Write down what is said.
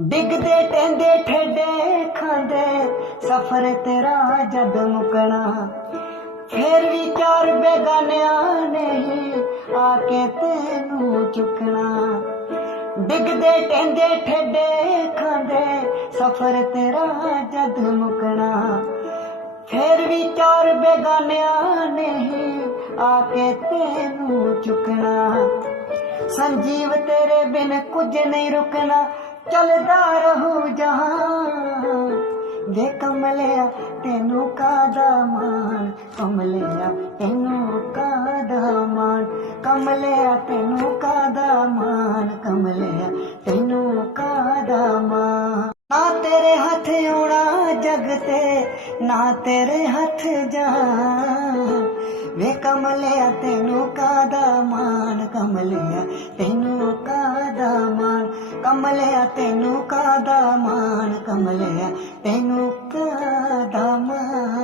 डिगदे टेंदे ठेडे खांदे सफर तेरा जद मुकना, फिर भी चार बेगानिया नहीं आके तेनू चुकना। डिगदे टेंदे ठेडे खांदे सफर तेरा जद मुकना, फिर भी चार बेगानिया नहीं आके तेनू चुकना। संजीव तेरे बिन कुछ नहीं रुकना, चलदा रहू जहां। वे कमलिया तेनू कादा मान, कमलिया तेनू कादा मान, कमलिया तेनू कादा मान, कमलिया तेनू कादा मान। ना तेरे हथ आउणा जग ते ना तेरे हथ जान, वे कमलिया तेनू कादा मान, कमलिया तेनू कादा मान, कमलिया तेनू कादा मान, कमलिया तेनू कादा मान।